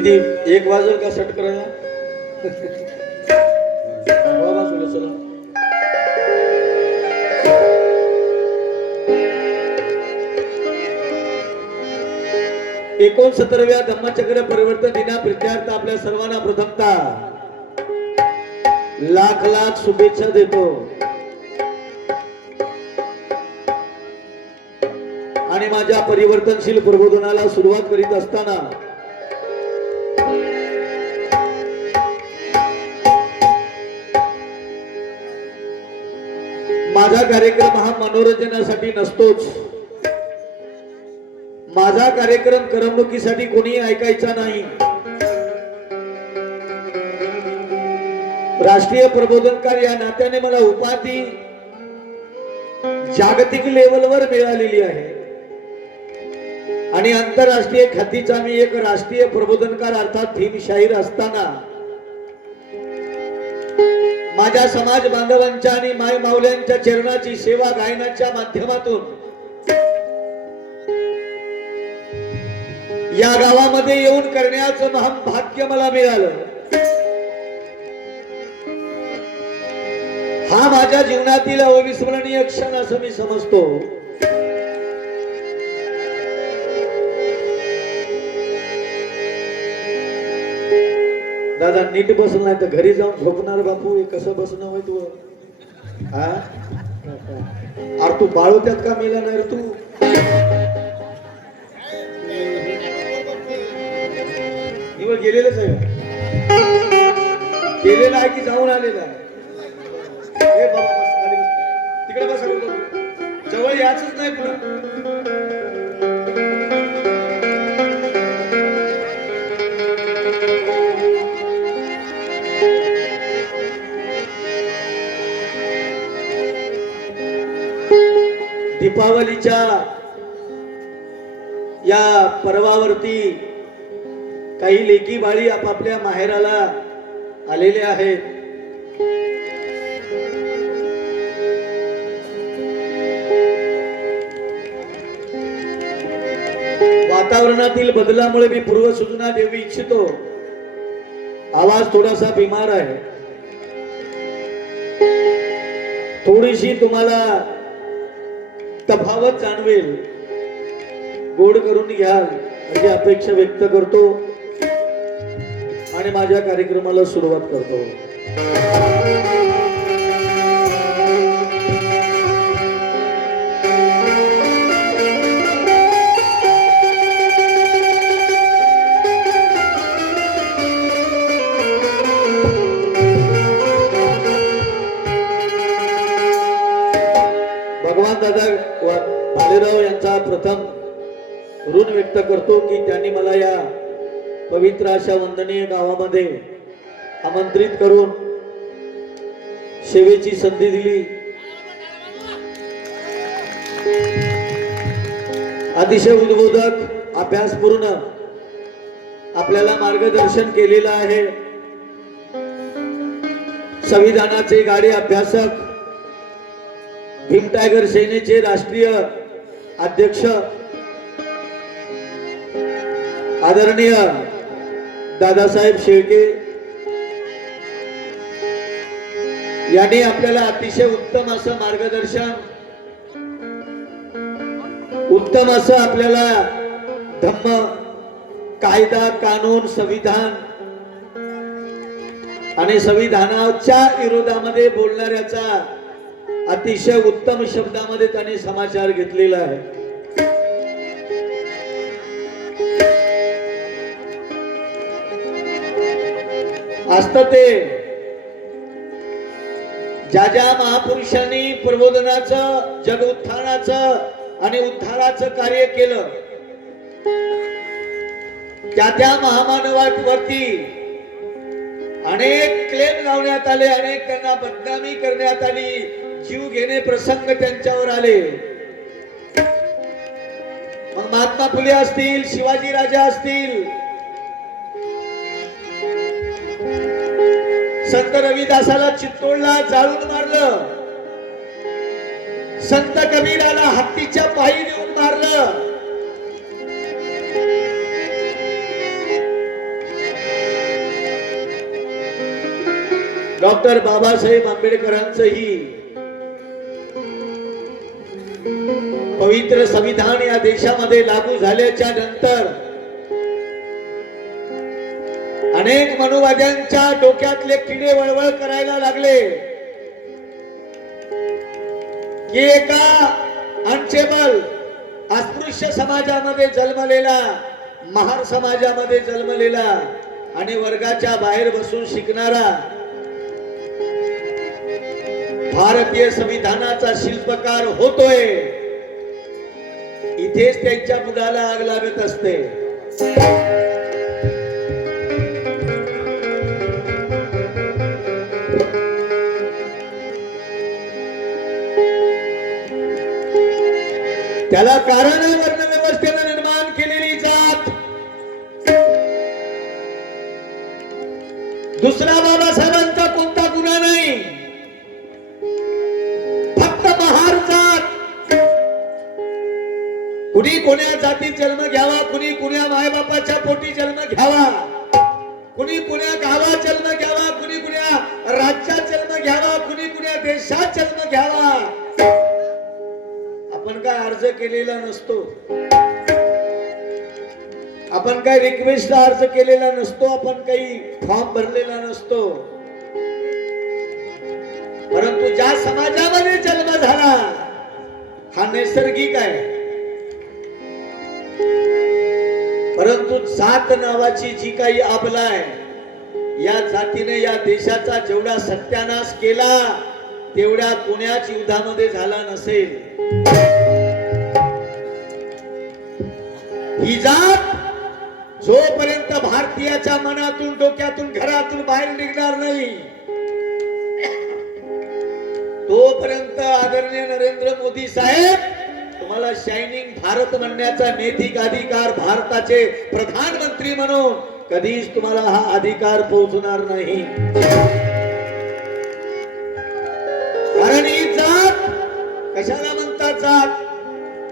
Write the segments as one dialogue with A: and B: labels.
A: किती? एक वाजल का? सट करायला हो, चला. एकोणसत्तरव्या धम्मचक्र परिवर्तन दिना प्रित्यार्थ आपल्या सर्वांना प्रथमता. लाख लाख शुभेच्छा देतो. आणि माझ्या परिवर्तनशील प्रबोधनाला सुरुवात करीत असताना माझा कार्यक्रम हा मनोरंजनासाठी नसतोच. माझा कार्यक्रम करमणुकीसाठी कोणी ऐकायचा नाही. राष्ट्रीय प्रबोधनकार या नात्याने मला उपाधी जागतिक लेवलवर मिळालेली आहे. आणि आंतरराष्ट्रीय ख्यातीचा मी एक राष्ट्रीय प्रबोधनकार अर्थात थीम शाहीर असताना माझ्या समाज बांधवांच्या आणि माय माऊल्यांच्या चरणाची सेवा गायनाच्या माध्यमातून. या गावामध्ये येऊन करण्याचं महान भाग्य मला मिळालं. हा माझ्या जीवनातील अविस्मरणीय क्षण असं मी समजतो. दादा नीट बसलं नाही तर घरी जाऊन झोपणार बापू हे कसं बसणं होय तू? हा? अरे तू बाळवत्यात का मेला नाही रे तू? निवड गेलेलंच आहे. गेलेलं गेलेला आहे की जाऊन आलेला आहे? बाबा बस तिकडे बस जवळ याच नाही पण दीपावलीच्या या पर्वावरती काही लेकी बाळी आपापल्या माहेराला आलेले आहेत. वातावरणातील बदलामुळे मी पूर्व सूचना देऊ इच्छितो. आवाज थोडासा बिमार आहे. थोडीशी तुम्हाला तफावत जाणवेल. गोड करून घ्याल अशी अपेक्षा व्यक्त करतो. आणि माझ्या कार्यक्रमाला सुरुवात करतो. करतो की त्यांनी मला या पवित्र अशा वंदनीय गावामध्ये आमंत्रित करून सेवेची संधी दिली. अतिशय उद्बोधक अभ्यासपूर्ण आपल्याला मार्गदर्शन केलेलं आहे. संविधानाचे गाडे अभ्यासक भीम टायगर सेनेचे राष्ट्रीय अध्यक्ष आदरणीय दादासाहेब शेळके यांनी आपल्याला अतिशय उत्तम असं मार्गदर्शन उत्तम असं आपल्याला धम्म कायदा कानून संविधान आणि संविधानाच्या विरोधामध्ये बोलणाऱ्याचा अतिशय उत्तम शब्दामध्ये त्यांनी समाचार घेतलेला आहे. असत ते. ज्या ज्या महापुरुषांनी प्रबोधनाचं जग उत्थानाचं आणि उद्धाराचं कार्य केलं त्या त्या महामानवावरती अनेक क्लेम लावण्यात आले अनेक त्यांना बदनामी करण्यात आली जीव घेणे प्रसंग त्यांच्यावर आले. मग महात्मा फुले असतील शिवाजी राजा असतील संत रविदासाला चित्तोडला जाळून मारलं. संत कबीराला हत्तीच्या पायी देऊन मारलं. डॉक्टर बाबासाहेब आंबेडकरांचंही पवित्र संविधान या देशामध्ये लागू झाल्याच्यानंतर अनेक मनोवाद्यांच्या डोक्यातले किडे वळवळ करायला लागले. की एका अनचेबल अस्पृश्य समाजामध्ये जन्मलेला महार समाजामध्ये जन्मलेला आणि वर्गाच्या बाहेर बसून शिकणारा भारतीय संविधानाचा शिल्पकार होतोय. इथेच त्यांच्या मुलाला आग लागत असते. त्याला कारण वर्ण व्यवस्थेनं निर्माण केलेली जात. दुसरा बाबासाहेबांचा कोणता गुन्हा नाही? फक्त महार जात. कुणी कोण्या जातीत जन्म घ्यावा कुणी कुण्या मायबापाच्या पोटी जन्म घ्यावा कुणी कुण्या गावात जन्म घ्यावा कुणी कुण्या राज्यात जन्म घ्यावा कुणी कुण्या देशात जन्म घ्यावा. अर्ज केलेला नसतो. आपण काही रिक्वेस्ट अर्ज केलेला नसतो आपण काही फॉर्म भरलेला नसतो. परंतु ज्या समाजामध्ये जन्म झाला हा नैसर्गिक आहे. परंतु जात नावाची जी काही आपला आहे या जातीने या देशाचा जेवढा सत्यानाश केला तेवढ्या पुण्याच युद्धामध्ये झाला नसेल. ही जात जोपर्यंत भारतीयाच्या मनातून डोक्यातून घरातून बाहेर निघणार नाही तोपर्यंत आदरणीय नरेंद्र मोदी साहेब तुम्हाला शायनिंग भारत म्हणण्याचा नैतिक अधिकार भारताचे प्रधानमंत्री म्हणून कधीच तुम्हाला हा अधिकार पोहोचणार नाही.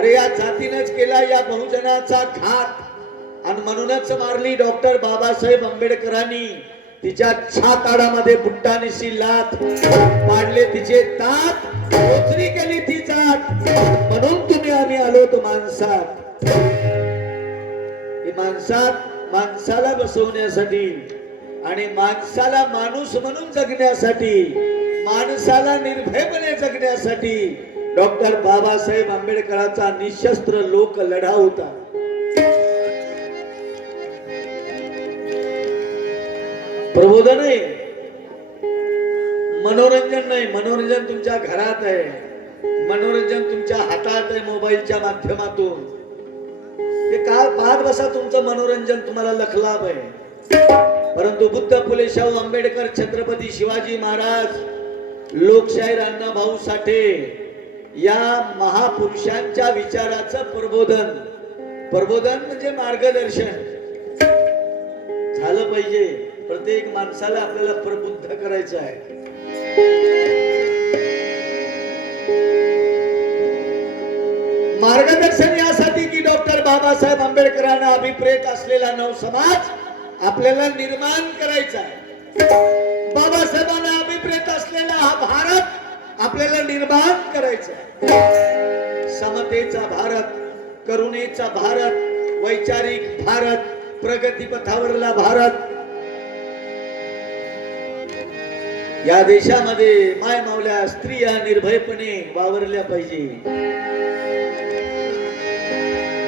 A: अरे या जातीनच केला या बहुजनाचा घात. आणि म्हणूनच मारली डॉक्टर बाबासाहेब आंबेडकरांनी. तिच्या छाताडामध्ये बुट्टानिशी लात पाडले तिचे तात कोचरी केली ती जात. म्हणून तुम्ही आम्ही आलो तो माणसात. माणसात माणसाला बसवण्यासाठी आणि माणसाला माणूस म्हणून जगण्यासाठी माणसाला निर्भयपणे जगण्यासाठी डॉक्टर बाबासाहेब आंबेडकरांचा निशस्त्र लोक लढा होता. प्रबोधन आहे. मनोरंजन नाही. मनोरंजन तुमच्या घरात आहे. मनोरंजन तुमच्या हातात आहे मोबाईलच्या माध्यमातून. ते काळ पाहत बसा तुमचं मनोरंजन तुम्हाला लखलाभ आहे. परंतु बुद्ध फुले शाहू आंबेडकर छत्रपती शिवाजी महाराज लोकशाहीर अण्णा भाऊ साठे या महापुरुषांच्या विचाराचं प्रबोधन. प्रबोधन म्हणजे मार्गदर्शन. झालं पाहिजे. प्रत्येक माणसाला आपल्याला प्रबुद्ध करायचं आहे. मार्गदर्शन यासाठी की डॉक्टर बाबासाहेब आंबेडकरांना अभिप्रेत असलेला नव समाज आपल्याला निर्माण करायचा आहे. बाबासाहेबांना अभिप्रेत असलेला हा भारत आपल्याला निर्माण करायचं समतेचा भारत करुणेचा भारत वैचारिक भारत प्रगतीपथावरला भारत. या देशामध्ये माय मावल्या स्त्रिया निर्भयपणे वावरल्या पाहिजे.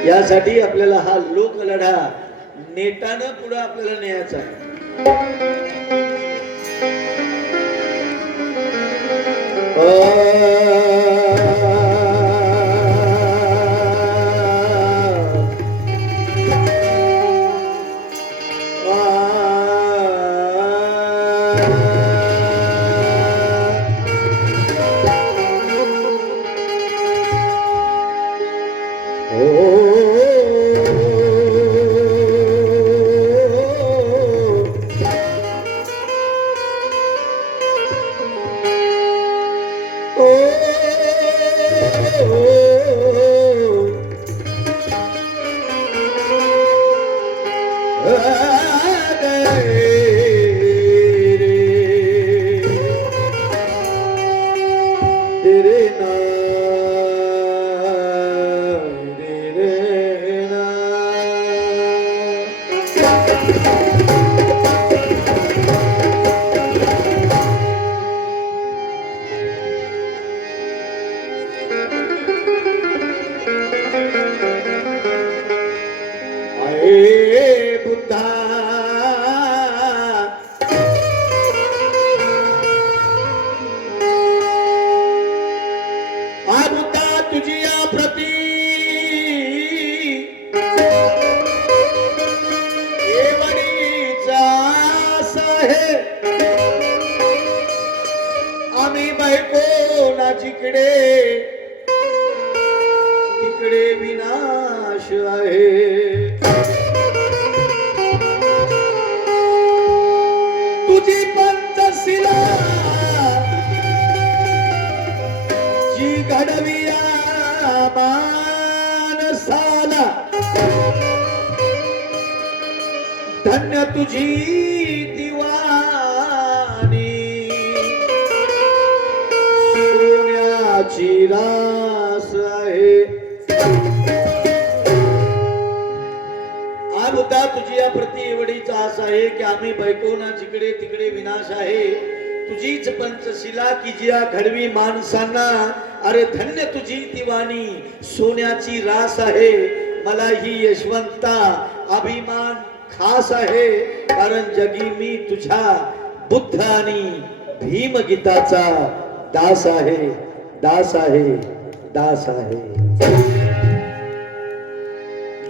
A: यासाठी आपल्याला हा लोक लढा नेटानं पुढे आपल्याला न्यायचा आहे. तेरे नाम धन्य तुझी दिवाणी. सोन्याची रास आहे. आज होता तुझी या प्रती एवढीच आस आहे की आम्ही बैकोना जिकडे तिकडे विनाश आहे. तुझीच पंचशिला की जिया घडवी माणसांना. अरे धन्य तुझी दिवानी सोन्याची रास आहे. मला ही यशवंता अभिमान खास आहे कारण जगी मी तुझ्या बुद्ध आणि भीम गीताचा दास आहे दास आहे दास आहे.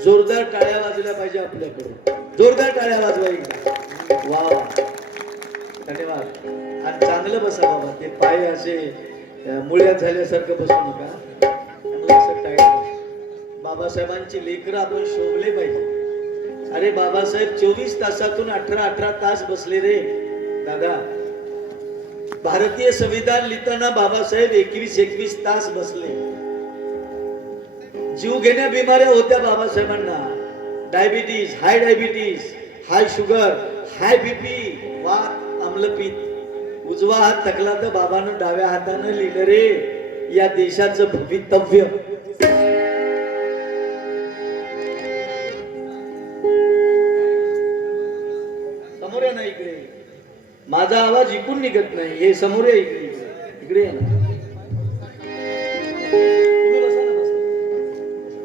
A: जोरदार टाळ्या वाजल्या पाहिजे आपल्याकडे. जोरदार टाळ्या वाजवायच्या वा वा. धन्यवाद. आणि चांगलं बसा बाबा. ते पाय असे मुळ्यात झाल्यासारखं बसू नका. बाबासाहेबांची लेकरं आपण शोभले पाहिजे. अरे बाबासाहेब चोवीस तासातून अठरा अठरा तास बसले रे. दादा भारतीय संविधान लिहिताना बाबासाहेब एकवीस एकवीस तास बसले. जीव घेण्या बिमाऱ्या होत्या बाबासाहेबांना. Diabetes high diabetes high sugar high BP वात आम्लपित उजवा हात थकला तर बाबानं डाव्या हातानं लिहिलं रे या देशाचं भवितव्य. निघत नाही हे समोर या इकडे इकडे या ना. तुम्ही बसा. ना, बसा.